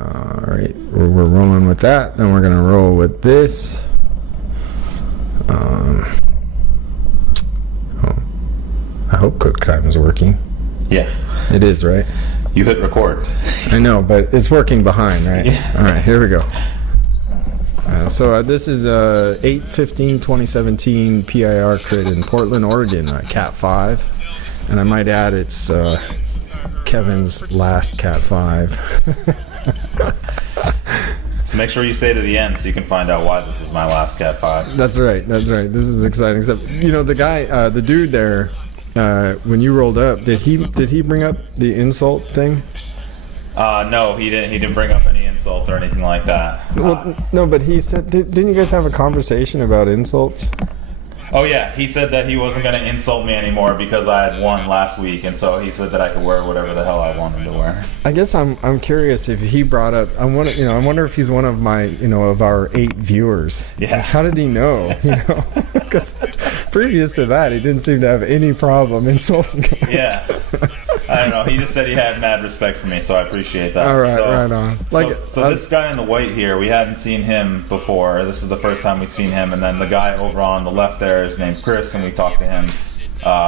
All right, we're rolling with that. Then we're gonna roll with this. I hope QuickTime is working. Yeah. It is, right? You hit record. I know, but it's working behind, right? Yeah. All right, here we go. So this is 8/15/2017 PIR crit in Portland, Oregon, Cat 5. And I might add it's Kevin's last Cat 5. So make sure you stay to the end so you can find out why this is my last Cat 5. That's right. This is exciting stuff. You know, the guy, the dude there, when you rolled up, did he bring up the insult thing? No, he didn't. He didn't bring up any insults or anything like that. Well, no, but he said, didn't you guys have a conversation about insults? Oh yeah, he said that he wasn't going to insult me anymore because I had won last week, and so he said that I could wear whatever the hell I wanted to wear. I guess I'm curious if he brought up. I wonder if he's one of my of our 8 viewers. Yeah. How did he know? Because previous to that, he didn't seem to have any problem insulting guys. Yeah. I don't know. He just said he had mad respect for me, so I appreciate that. All right, right on. So this guy in the white here, we hadn't seen him before. This is the first time we've seen him. And then the guy over on the left there is named Chris, and we talked to him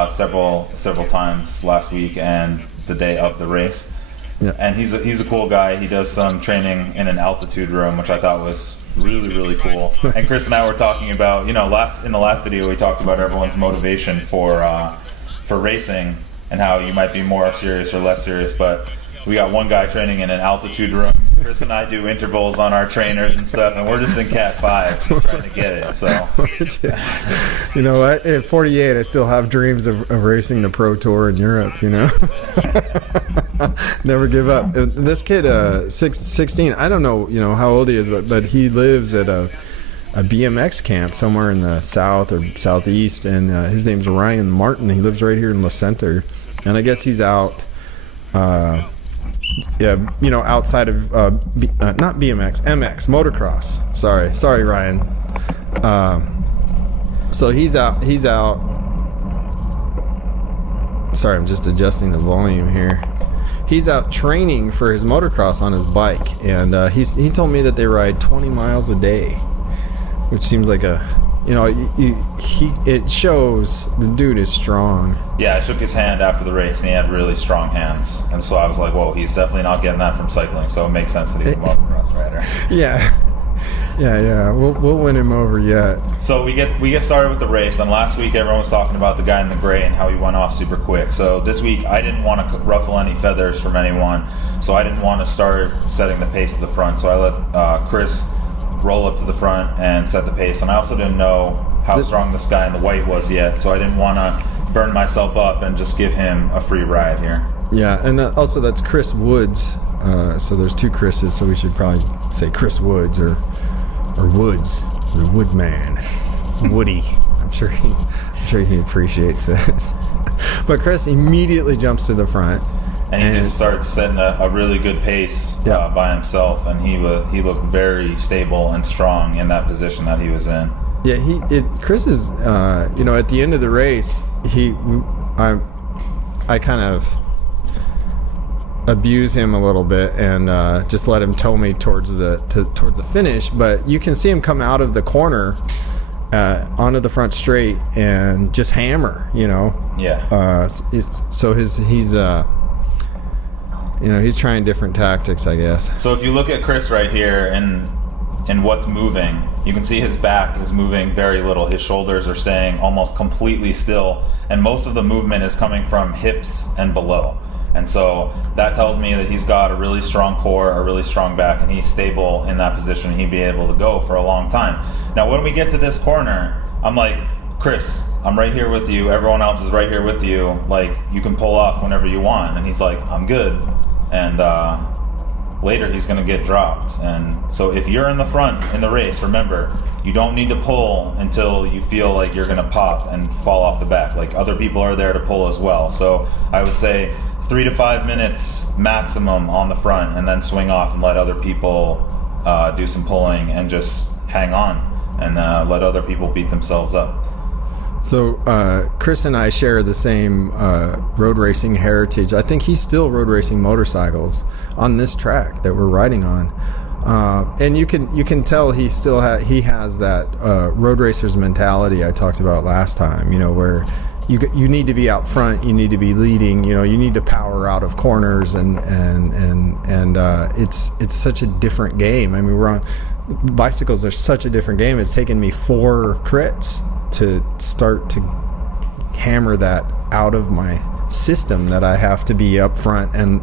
several times last week and the day of the race. Yeah. And he's a cool guy. He does some training in an altitude room, which I thought was really, really cool. And Chris and I were talking about, in the last video we talked about everyone's motivation for racing, and how you might be more serious or less serious, but we got one guy training in an altitude room. Chris and I do intervals on our trainers and stuff, and we're just in Cat 5 trying to get it. So, you know what? At 48, I still have dreams of racing the Pro Tour in Europe. Never give up. This kid, 16. I don't know, how old he is, but he lives at a BMX camp somewhere in the south or southeast, and his name's Ryan Martin. He lives right here in La Center, and I guess he's out outside of not BMX, MX, motocross. Sorry Ryan. So he's out. Sorry, I'm just adjusting the volume here. He's out training for his motocross on his bike, and he told me that they ride 20 miles a day, which seems like it shows the dude is strong. Yeah, I shook his hand after the race, and he had really strong hands. And so I was like, whoa, he's definitely not getting that from cycling, so it makes sense that he's a motocross rider. Yeah. We'll win him over yet. So we get started with the race, and last week everyone was talking about the guy in the gray and how he went off super quick. So this week I didn't want to ruffle any feathers from anyone, so I didn't want to start setting the pace to the front. So I let Chris roll up to the front and set the pace, and I also didn't know how strong this guy in the white was yet, so I didn't want to burn myself up and just give him a free ride here. Yeah, and also that's Chris Woods, so there's 2 Chris's, so we should probably say Chris Woods or Woods, the Woodman, Woody. I'm sure he appreciates this. But Chris immediately jumps to the front. And he just starts setting a really good pace by himself, and he looked very stable and strong in that position that he was in. Yeah, Chris is, at the end of the race, I kind of abuse him a little bit and just let him tow me towards the finish. But you can see him come out of the corner onto the front straight and just hammer. Yeah. So he's trying different tactics, I guess. So if you look at Chris right here and what's moving, you can see his back is moving very little. His shoulders are staying almost completely still, and most of the movement is coming from hips and below. And so that tells me that he's got a really strong core, a really strong back, and he's stable in that position. He'd be able to go for a long time. Now, when we get to this corner, I'm like, Chris, I'm right here with you. Everyone else is right here with you. Like, you can pull off whenever you want. And he's like, I'm good. And later he's going to get dropped. And so if you're in the front in the race, remember, you don't need to pull until you feel like you're going to pop and fall off the back. Like, other people are there to pull as well. So I would say 3 to 5 minutes maximum on the front, and then swing off and let other people do some pulling and just hang on and let other people beat themselves up. So Chris and I share the same road racing heritage. I think he's still road racing motorcycles on this track that we're riding on, and you can tell he has that road racer's mentality I talked about last time. Where you need to be out front, you need to be leading. You need to power out of corners, and it's such a different game. I mean, we're on bicycles are such a different game. It's taken me 4 crits to start to hammer that out of my system, that I have to be up front and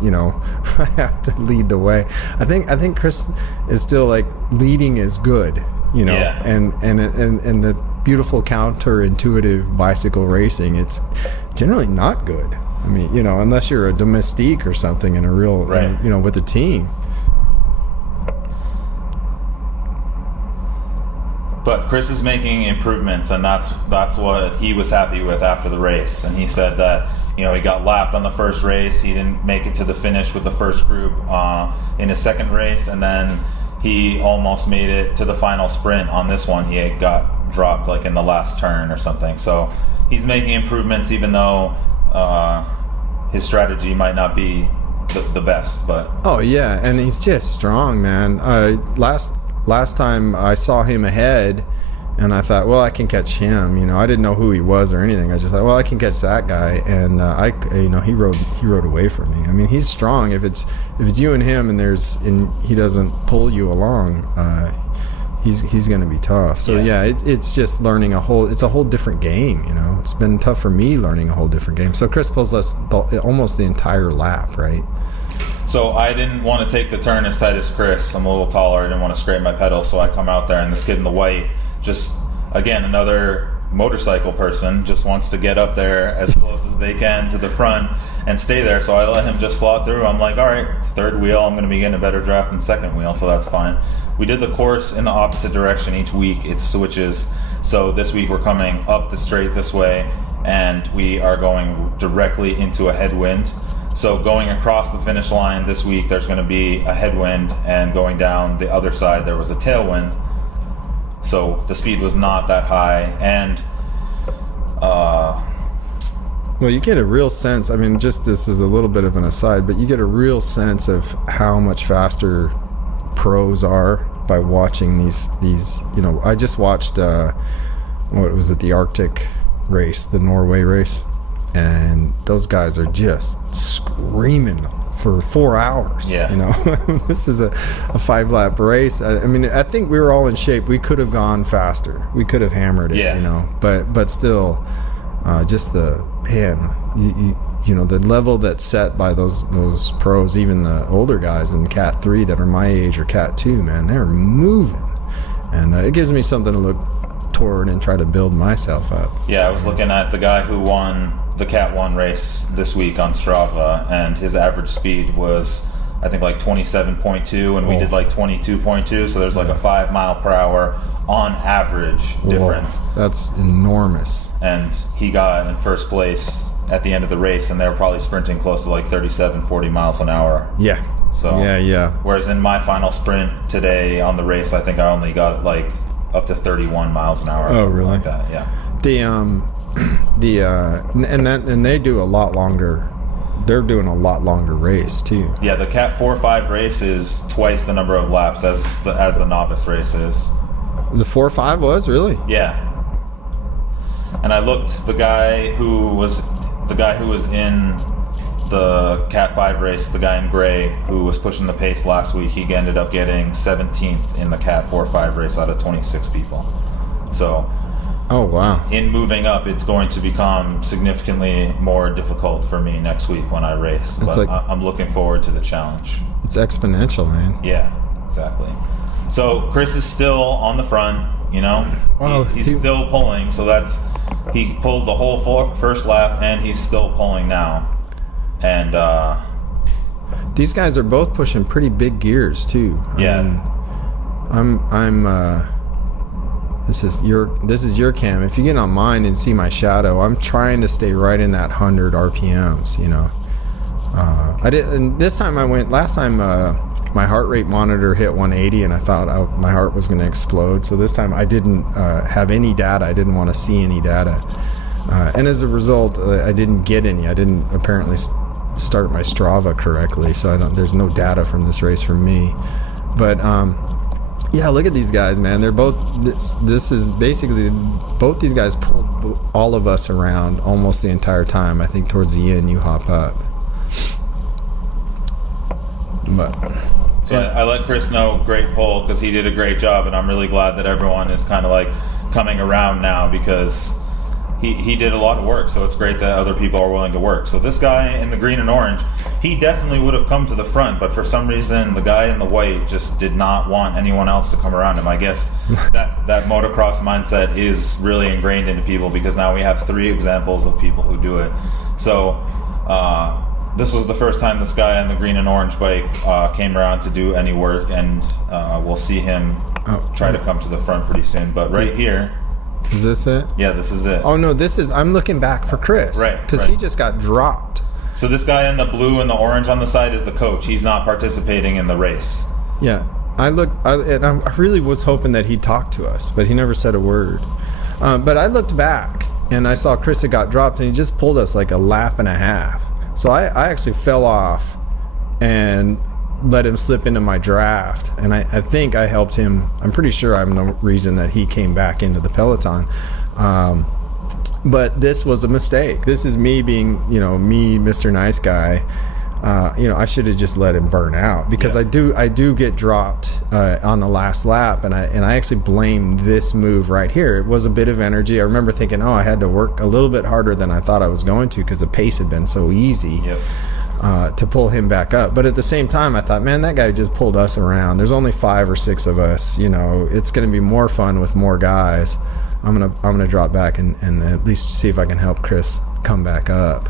I have to lead the way. I think Chris is still like, leading is good, Yeah. and the beautiful counterintuitive bicycle racing, it's generally not good. I mean, unless you're a domestique or something in a real, right. With a team. But Chris is making improvements, and that's what he was happy with after the race. And he said that he got lapped on the first race. He didn't make it to the finish with the first group in his second race, and then he almost made it to the final sprint on this one. He had got dropped like in the last turn or something. So he's making improvements, even though his strategy might not be the best. But oh yeah, and he's just strong, man. Last time I saw him ahead, and I thought, well, I can catch him. I didn't know who he was or anything. I just thought, well, I can catch that guy, and he rode away from me. I mean, he's strong. If it's you and him, and he doesn't pull you along, he's going to be tough. So yeah, it's just learning it's a whole different game. It's been tough for me learning a whole different game. So Chris pulls us almost the entire lap, right? So I didn't want to take the turn as tight as Chris. I'm a little taller. I didn't want to scrape my pedal, so I come out there, and this kid in the white, just, again, another motorcycle person, just wants to get up there as close as they can to the front and stay there. So I let him just slot through. I'm like, all right, third wheel, I'm going to be getting a better draft than second wheel, so that's fine. We did the course in the opposite direction each week. It switches. So this week we're coming up the straight this way, and we are going directly into a headwind. So going across the finish line this week, there's going to be a headwind, and going down the other side, there was a tailwind. So the speed was not that high, and well, you get a real sense. I mean, just this is a little bit of an aside, but you get a real sense of how much faster pros are by watching these. I just watched what was it, the Arctic race, the Norway race. And those guys are just screaming for 4 hours. Yeah. This is a 5-lap race. I mean, I think we were all in shape. We could have gone faster. We could have hammered it. Yeah. But still, just the level that's set by those pros, even the older guys in Cat 3 that are my age or Cat 2, man, they're moving, and it gives me something to look toward and try to build myself up. Yeah, I was looking at the guy who won the Cat 1 race this week on Strava, and his average speed was, I think, like 27.2, and we did like 22.2, so there's like a 5 mile per hour on average difference. Whoa, that's enormous. And he got in first place at the end of the race, and they were probably sprinting close to like 37-40 miles an hour. Yeah. So yeah. Whereas in my final sprint today on the race, I think I only got like up to 31 miles an hour. Oh, really? Like that. Yeah. And they do a lot longer. They're doing a lot longer race too. Yeah, the Cat 4-5 race is twice the number of laps as the novice race is. The 4-5 was really? Yeah. And I looked, the guy who was in the Cat 5 race, the guy in gray who was pushing the pace last week, he ended up getting 17th in the Cat 4-5 race out of 26 people. So, oh wow! In moving up, it's going to become significantly more difficult for me next week when I race. But I'm looking forward to the challenge. It's exponential, man. Yeah, exactly. So Chris is still on the front. Wow, he's still pulling. So he pulled the whole first lap, and he's still pulling now. And these guys are both pushing pretty big gears too. Yeah. This is your cam. If you get on mine and see my shadow, I'm trying to stay right in that 100 RPMs. I did, and this time I went. Last time my heart rate monitor hit 180, and I thought my heart was going to explode. So this time I didn't have any data. I didn't want to see any data. And as a result, I didn't get any. I didn't apparently start my Strava correctly, so there's no data from this race from me. But yeah, look at these guys, man. They're both. This is basically both these guys pulled all of us around almost the entire time. I think towards the end you hop up. But so I let Chris know, great pull, because he did a great job, and I'm really glad that everyone is kind of like coming around now, because he did a lot of work. So it's great that other people are willing to work. So this guy in the green and orange, he definitely would have come to the front, but for some reason the guy in the white just did not want anyone else to come around him. I guess that motocross mindset is really ingrained into people, because now we have 3 examples of people who do it. So this was the first time this guy on the green and orange bike came around to do any work, and we'll see him try to come to the front pretty soon. But right here, is this it? Yeah, this is it. Oh no, I'm looking back for Chris, right? Because he just got dropped. So this guy in the blue and the orange on the side is the coach. He's not participating in the race. Yeah, I really was hoping that he'd talk to us, but he never said a word. But I looked back and I saw Chris had got dropped, and he just pulled us like a lap and a half. So I actually fell off and let him slip into my draft, and I think I helped him. I'm pretty sure I'm the reason that he came back into the Peloton. But this was a mistake. This is me being, me, Mr. Nice Guy. I should have just let him burn out, because I do get dropped on the last lap, and I actually blame this move right here. It was a bit of energy. I remember thinking, I had to work a little bit harder than I thought I was going to, because the pace had been so easy. Yep. To pull him back up. But at the same time, I thought, man, that guy just pulled us around. There's only 5 or 6 of us. It's going to be more fun with more guys. I'm gonna drop back and at least see if I can help Chris come back up.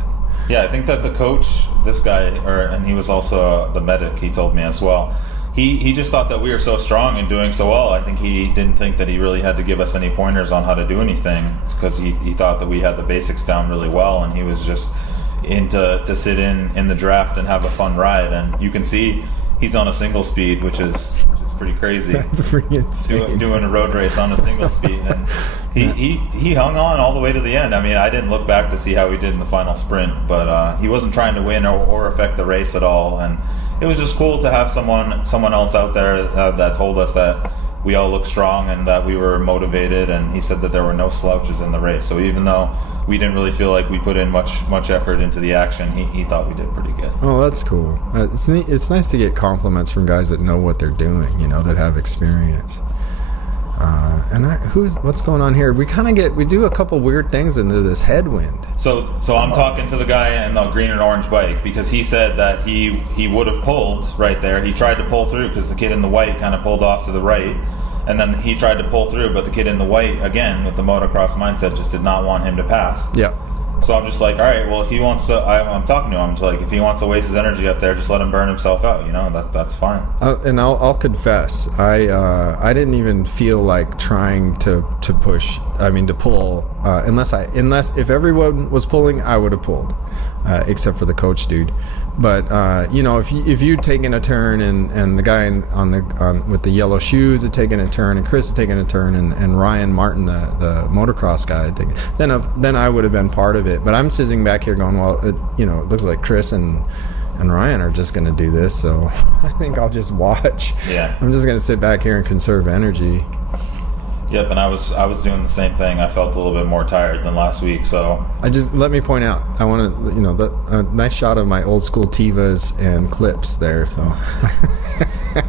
Yeah, I think that the coach, this guy, and he was also the medic, he told me as well, he just thought that we were so strong and doing so well. I think he didn't think that he really had to give us any pointers on how to do anything. It's because he thought that we had the basics down really well, and he was just to sit in the draft and have a fun ride. And you can see he's on a single speed, which is pretty crazy. That's pretty insane. Doing a road race on a single speed, and he hung on all the way to the end. I mean, I didn't look back to see how he did in the final sprint, but he wasn't trying to win or affect the race at all. And it was just cool to have someone else out there that told us that we all looked strong and that we were motivated. And he said that there were no slouches in the race. So even though we didn't really feel like we put in much effort into the action, he thought we did pretty good. Oh, that's cool. It's nice to get compliments from guys that know what they're doing, that have experience. What's going on here? We do a couple weird things into this headwind. So I'm talking to the guy in the green and orange bike, because he said that he would have pulled right there. He tried to pull through because the kid in the white kind of pulled off to the right. And then he tried to pull through, but the kid in the white, again, with the motocross mindset, just did not want him to pass. Yeah. So I'm just like, all right, well, if he wants to, I'm talking to him, I'm just like, if he wants to waste his energy up there, just let him burn himself out, that's fine. And I'll confess, I didn't even feel like trying to pull, unless if everyone was pulling, I would have pulled, except for the coach dude. But if you'd taken a turn and the guy on with the yellow shoes had taken a turn, and Chris had taken a turn, and Ryan Martin, the motocross guy, had taken, then I would have been part of it. But I'm sitting back here going, well, it looks like Chris and Ryan are just going to do this, so I think I'll just watch. Yeah. I'm just going to sit back here and conserve energy. Yep, and I was doing the same thing. I felt a little bit more tired than last week, so let me point out, I want to, a nice shot of my old school Tivas and clips there. So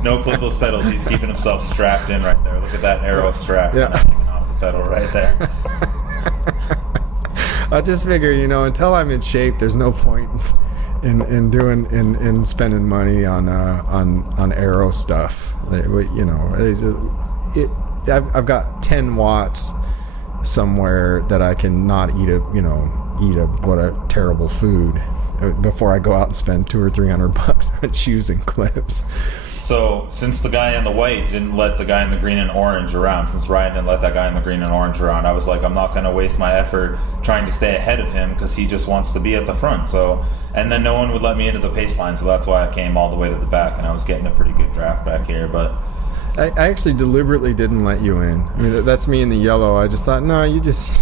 no clipless pedals. He's keeping himself strapped in right there. Look at that arrow strap. Yeah. Hanging off the pedal right there. I just figure, until I'm in shape, there's no point in spending money on aero stuff. I've got 10 watts somewhere that I can not eat what a terrible food before I go out and spend $200 or $300 on shoes and clips. So since the guy in the white didn't let the guy in the green and orange around, since Ryan didn't let that guy in the green and orange around, I was like, I'm not going to waste my effort trying to stay ahead of him because he just wants to be at the front. So, and then no one would let me into the pace line, so that's why I came all the way to the back, and I was getting a pretty good draft back here. But I actually deliberately didn't let you in. I mean, that's me in the yellow. I just thought, no, you just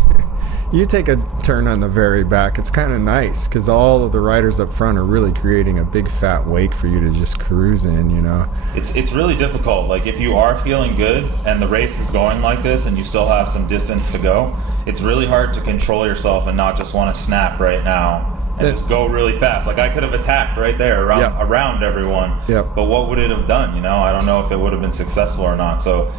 you take a turn on the very back. It's kind of nice because all of the riders up front are really creating a big fat wake for you to just cruise in, you know. It's really difficult. Like if you are feeling good and the race is going like this and you still have some distance to go, it's really hard to control yourself and not just want to snap right now and just go really fast. Like I could have attacked right there around everyone, but what would it have done? You know, I don't know if it would have been successful or not. So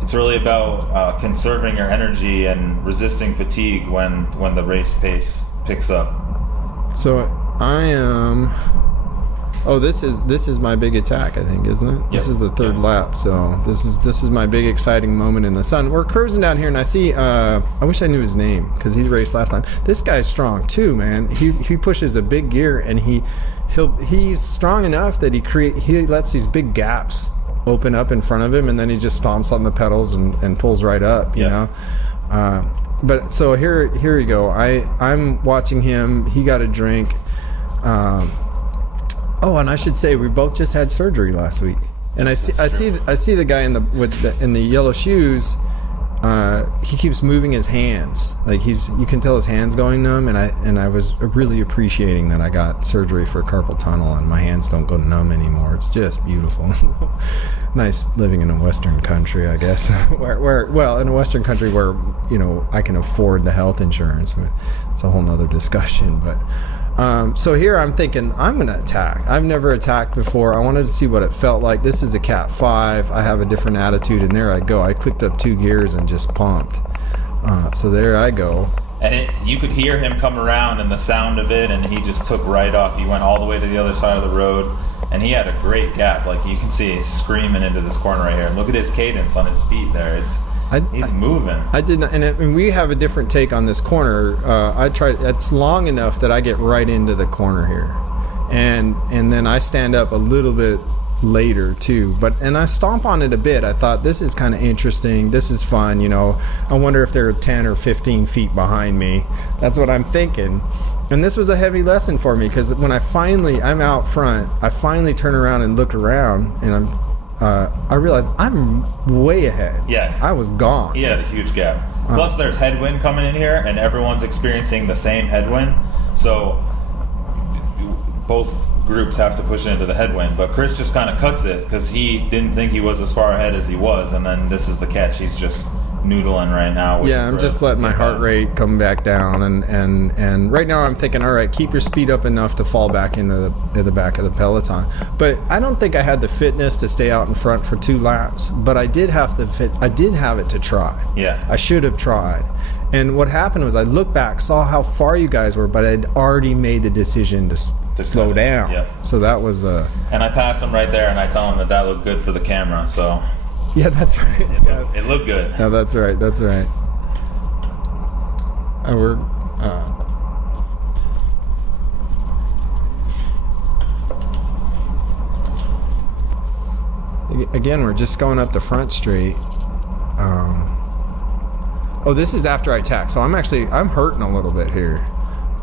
it's really about conserving your energy and resisting fatigue when the race pace picks up. So I am. Oh, this is my big attack, I think, isn't it? This is the third lap, so this is my big exciting moment in the sun. We're cruising down here, and I see. I wish I knew his name because he raced last time. This guy's strong too, man. He pushes a big gear, and he's strong enough that he lets these big gaps open up in front of him, and then he just stomps on the pedals and pulls right up, you know. But so here you go. I'm watching him. He got a drink. Oh, and I should say we both just had surgery last week, and I see the guy in the yellow shoes. He keeps moving his hands, like you can tell his hands going numb, and I was really appreciating that I got surgery for carpal tunnel and my hands don't go numb anymore. It's just beautiful. Nice living in a Western country, I guess. where in a Western country where, you know, I can afford the health insurance. It's a whole nother discussion, but. So here I'm thinking I'm going to attack. I've never attacked before. I wanted to see what it felt like. This is a Cat 5. I have a different attitude, and there I go. I clicked up 2 gears and just pumped. So there I go. And you could hear him come around and the sound of it, and he just took right off. He went all the way to the other side of the road, and he had a great gap. Like you can see he's screaming into this corner right here. And look at his cadence on his feet there. He's moving. I did not, and we have a different take on this corner. I tried. It's long enough that I get right into the corner here, and then I stand up a little bit later too. And I stomp on it a bit. I thought this is kind of interesting. This is fun. You know, I wonder if they're 10 or 15 feet behind me. That's what I'm thinking. And this was a heavy lesson for me because when I'm out front. I finally turn around and look around, and I realized I'm way ahead. Yeah. I was gone. He had a huge gap. Plus there's headwind coming in here, and everyone's experiencing the same headwind. So both groups have to push into the headwind. But Chris just kind of cuts it because he didn't think he was as far ahead as he was. And then this is the catch. He's just noodling right now. I'm just letting my heart rate come back down, and right now I'm thinking, all right, keep your speed up enough to fall back into the back of the peloton. But I don't think I had the fitness to stay out in front for 2 laps, but I did have it to try. Yeah, I should have tried. And what happened was I looked back, saw how far you guys were, but I'd already made the decision to slow down. Yeah. So that was and I passed him right there, and I tell him that looked good for the camera. So yeah, that's right. It looked good. No, that's right. That's right. We're again, we're just going up the front straight. This is after I attack, so I'm hurting a little bit here.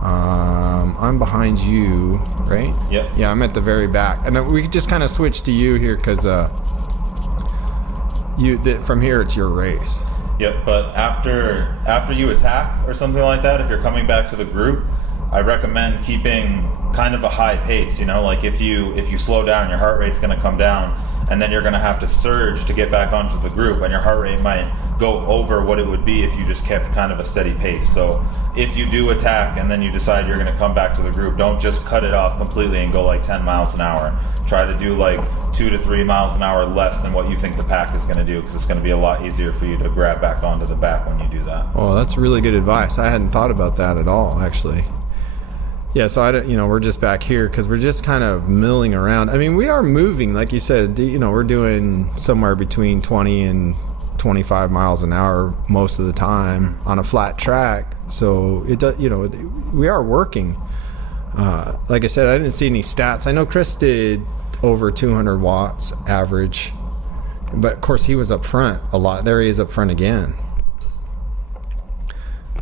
I'm behind you, right? Yep. Yeah, I'm at the very back, and we just kind of switch to you here because from here it's your race. Yep, but after you attack or something like that, if you're coming back to the group, I recommend keeping kind of a high pace. You know, like if you slow down, your heart rate's going to come down, and then you're going to have to surge to get back onto the group, and your heart rate might go over what it would be if you just kept kind of a steady pace. So if you do attack and then you decide you're going to come back to the group, don't just cut it off completely and go like 10 miles an hour. Try to do like 2 to 3 miles an hour less than what you think the pack is going to do, because it's going to be a lot easier for you to grab back onto the back when you do that. Oh, that's really good advice. I hadn't thought about that at all, actually. Yeah, so we're just back here because we're just kind of milling around. I mean, we are moving, like you said. We're doing somewhere between 20 and 25 miles an hour most of the time on a flat track. So it does, we are working. Like I said, I didn't see any stats. I know Chris did over 200 watts average. But of course he was up front a lot. There he is up front again.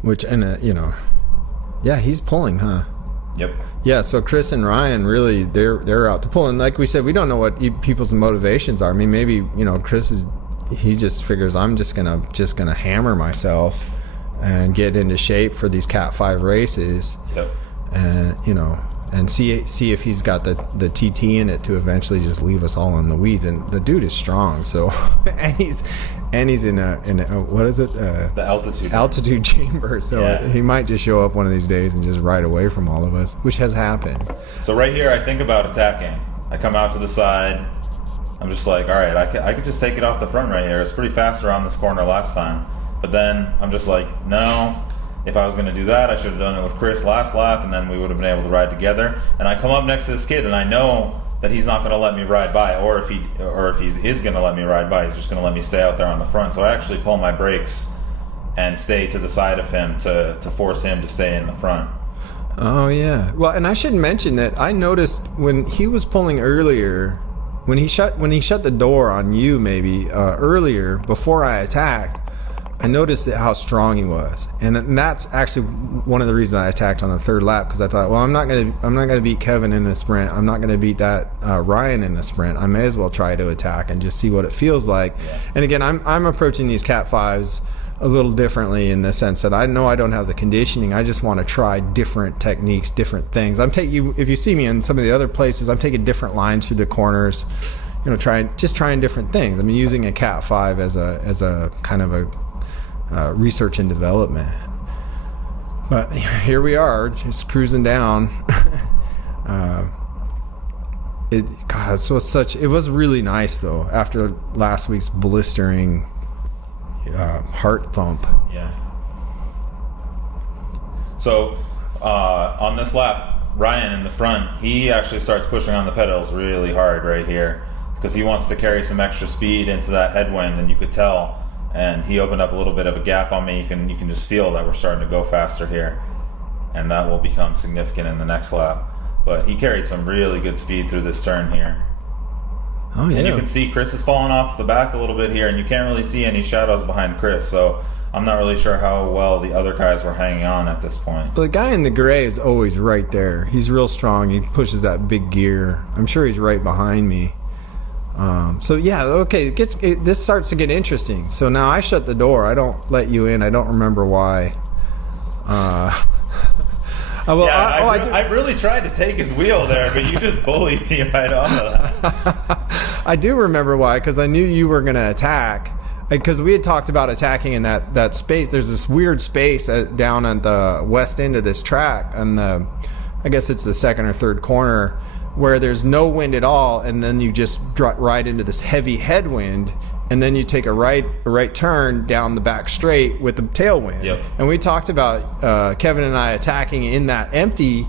Which, and you know, yeah, he's pulling, huh? Yep. Yeah, so Chris and Ryan really they're out to pull, and like we said, we don't know what people's motivations are. I mean, maybe, you know, he just figures I'm just gonna hammer myself and get into shape for these Cat 5 races. Yep. And you know, and see if he's got the TT in it to eventually just leave us all in the weeds. And the dude is strong, so and he's in a what is it? The altitude chamber. So yeah. He might just show up one of these days and just ride away from all of us, which has happened. So right here, I think about attacking. I come out to the side. I'm just like, all right, I could just take it off the front right here. It's pretty fast around this corner last time. But then I'm just like, no. If I was going to do that, I should have done it with Chris last lap, and then we would have been able to ride together. And I come up next to this kid, and I know that he's not going to let me ride by, or if he is going to let me ride by, he's just going to let me stay out there on the front. So I actually pull my brakes and stay to the side of him to force him to stay in the front. Oh yeah. Well, and I should mention that I noticed when he was pulling earlier, when he shut the door on you maybe earlier before I attacked. I noticed how strong he was, and that's actually one of the reasons I attacked on the third lap, because I thought, well, I'm not gonna beat Kevin in a sprint. I'm not gonna beat that Ryan in a sprint. I may as well try to attack and just see what it feels like. Yeah. And again, I'm approaching these Cat 5s a little differently in the sense that I know I don't have the conditioning. I just want to try different techniques, different things. If you see me in some of the other places, I'm taking different lines through the corners. You know, trying different things. I mean, using a Cat 5 as a kind of a research and development. But here we are, just cruising down. It was really nice though, after last week's blistering heart thump. Yeah. So on this lap, Ryan in the front, he actually starts pushing on the pedals really hard right here because he wants to carry some extra speed into that headwind, and you could tell. And he opened up a little bit of a gap on me. You can just feel that we're starting to go faster here, and that will become significant in the next lap. But he carried some really good speed through this turn here. Oh yeah. And you can see Chris is falling off the back a little bit here, and you can't really see any shadows behind Chris. So I'm not really sure how well the other guys were hanging on at this point. The guy in the gray is always right there. He's real strong. He pushes that big gear. I'm sure he's right behind me. So yeah, okay, this starts to get interesting. So now I shut the door. I don't let you in. I don't remember why. I really tried to take his wheel there, but you just bullied me right off of that. I do remember why, because I knew you were going to attack. Because we had talked about attacking in that space. There's this weird space down at the west end of this track, and I guess it's the second or third corner, where there's no wind at all, and then you just ride into this heavy headwind, and then you take a right turn down the back straight with the tailwind. Yep. And we talked about Kevin and I attacking in that empty,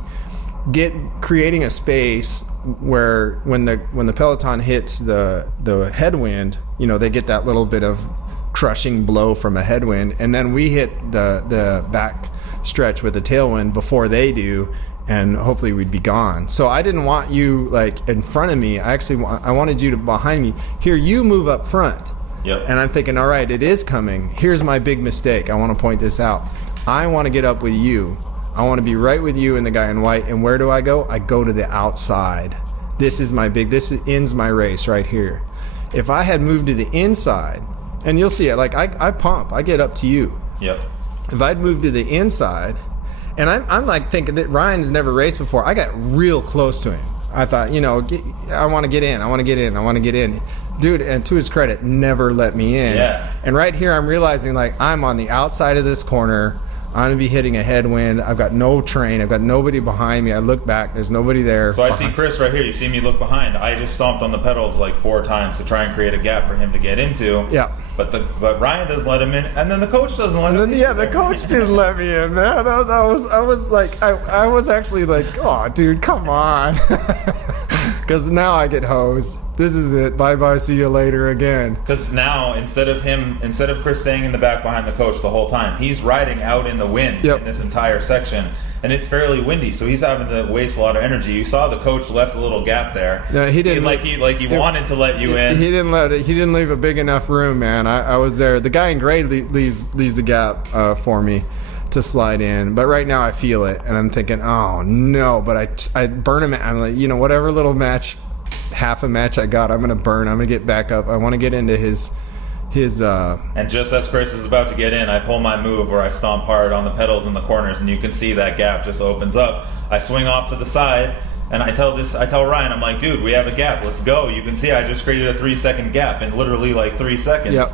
creating a space where when the Peloton hits the headwind, you know, they get that little bit of crushing blow from a headwind, and then we hit the back stretch with the tailwind before they do, and hopefully we'd be gone. So I didn't want you like in front of me. I wanted you to behind me. Here, you move up front. Yep. And I'm thinking, all right, it is coming. Here's my big mistake. I want to point this out. I want to get up with you. I want to be right with you and the guy in white. And where do I go? I go to the outside. This ends my race right here. If I had moved to the inside, and you'll see it, like I pump, I get up to you. Yep. If I'd moved to the inside, and I'm like thinking that Ryan's never raced before, I got real close to him. I thought, you know, I want to get in. Dude, and to his credit, never let me in. Yeah. And right here, I'm realizing, like, I'm on the outside of this corner. I'm going to be hitting a headwind. I've got no train. I've got nobody behind me. I look back. There's nobody there. So I see Chris right here. You see me look behind. I just stomped on the pedals like 4 times to try and create a gap for him to get into. Yeah. But Ryan doesn't let him in, and then the coach doesn't let him in. Yeah, the coach didn't let me in, man. I was actually like, oh, dude, come on. Because now I get hosed. This is it. Bye-bye. See you later again. Because now, instead of Chris staying in the back behind the coach the whole time, he's riding out in the wind in this entire section. and it's fairly windy, so he's having to waste a lot of energy. You saw the coach left a little gap there. No, he didn't. He wanted to let you in. He didn't let it. He didn't leave a big enough room, man. I was there. The guy in gray leaves the gap for me to slide in. But right now I feel it, and I'm thinking, oh no. But I burn him. I'm like, whatever little match, half a match I got, I'm gonna burn. I'm gonna get back up. I want to get into his. And just as Chris is about to get in, I pull my move where I stomp hard on the pedals in the corners, and you can see that gap just opens up. I swing off to the side, and I tell Ryan, I'm like, dude, we have a gap, let's go. You can see I just created a 3-second gap in literally like 3 seconds. Yep.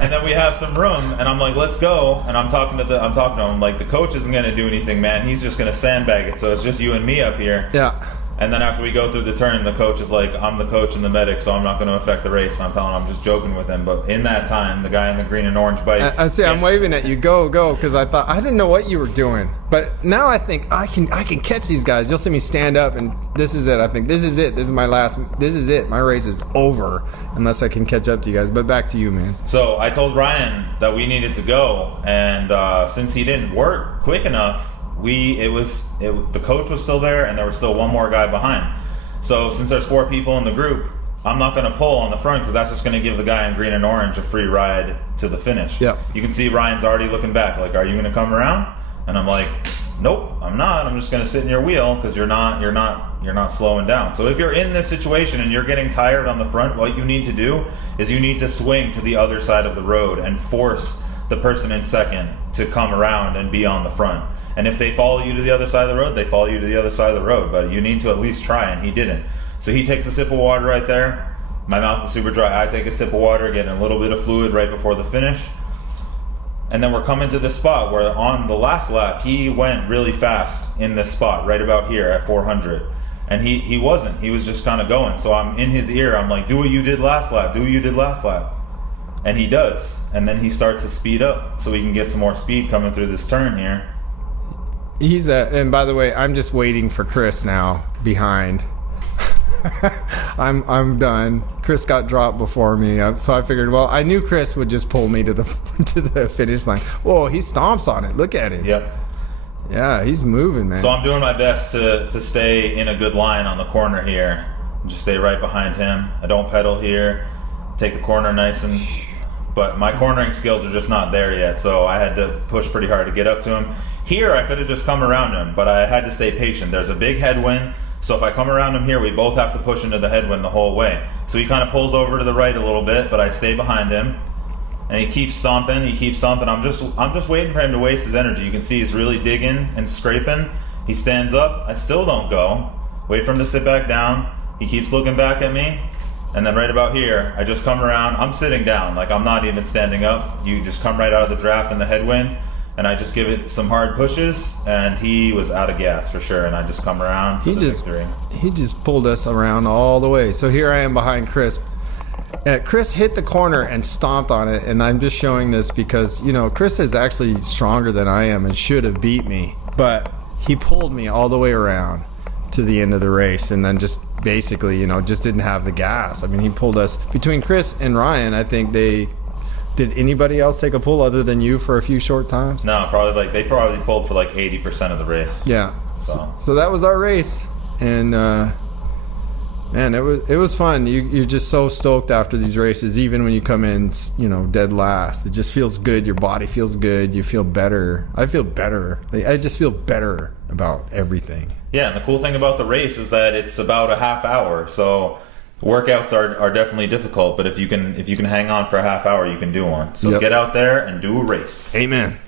And then we have some room, and I'm like, let's go. And I'm talking to him, I'm like, the coach isn't gonna do anything, man. He's just gonna sandbag it, so it's just you and me up here. Yeah. And then after we go through the turn, the coach is like, I'm the coach and the medic, so I'm not going to affect the race. And I'm telling him I'm just joking with him. But in that time, the guy in the green and orange bike. I'm waving at you, go, because I thought, I didn't know what you were doing. But now I think I can catch these guys. You'll see me stand up, and this is it. I think this is it. This is it. My race is over unless I can catch up to you guys. But back to you, man. So I told Ryan that we needed to go. And since he didn't work quick enough, the coach was still there, and there was still one more guy behind. So since there's 4 people in the group, I'm not going to pull on the front because that's just going to give the guy in green and orange a free ride to the finish. Yeah. You can see Ryan's already looking back, like, are you going to come around? And I'm like, nope, I'm not. I'm just going to sit in your wheel because you're not slowing down. So if you're in this situation and you're getting tired on the front, what you need to do is you need to swing to the other side of the road and force the person in second to come around and be on the front. And if they follow you to the other side of the road, they follow you to the other side of the road. But you need to at least try, and he didn't. So he takes a sip of water right there. My mouth is super dry. I take a sip of water, getting a little bit of fluid right before the finish. And then we're coming to this spot where on the last lap, he went really fast in this spot, right about here at 400. And he wasn't. He was just kind of going. So I'm in his ear. I'm like, do what you did last lap. Do what you did last lap. And he does. And then he starts to speed up so we can get some more speed coming through this turn here. And by the way, I'm just waiting for Chris now behind. I'm done. Chris got dropped before me, so I figured, well, I knew Chris would just pull me to the finish line. Whoa, he stomps on it. Look at him. Yep. Yeah, he's moving, man. So I'm doing my best to stay in a good line on the corner here. Just stay right behind him. I don't pedal here. Take the corner but my cornering skills are just not there yet, so I had to push pretty hard to get up to him. Here, I could have just come around him, but I had to stay patient. There's a big headwind, so if I come around him here, we both have to push into the headwind the whole way. So he kind of pulls over to the right a little bit, but I stay behind him, and he keeps stomping. I'm just waiting for him to waste his energy. You can see he's really digging and scraping. He stands up. I still don't go. Wait for him to sit back down. He keeps looking back at me. And then right about here, I just come around. I'm sitting down, like I'm not even standing up. You just come right out of the draft in the headwind, and I just give it some hard pushes, and he was out of gas for sure. And I just come around for the victory. He just pulled us around all the way. So here I am behind Chris. Chris hit the corner and stomped on it, and I'm just showing this because, Chris is actually stronger than I am and should have beat me. But he pulled me all the way around to the end of the race, and then just basically, just didn't have the gas. I mean, he pulled us. Between Chris and Ryan, I think did anybody else take a pull other than you for a few short times? No, they probably pulled for like 80% of the race. Yeah. So that was our race, and man, it was fun. You're just so stoked after these races, even when you come in, dead last. It just feels good. Your body feels good. You feel better. I feel better. I just feel better about everything. Yeah, and the cool thing about the race is that it's about a half hour. So workouts are definitely difficult, but if you can hang on for a half hour, you can do one. So Get out there and do a race. Amen.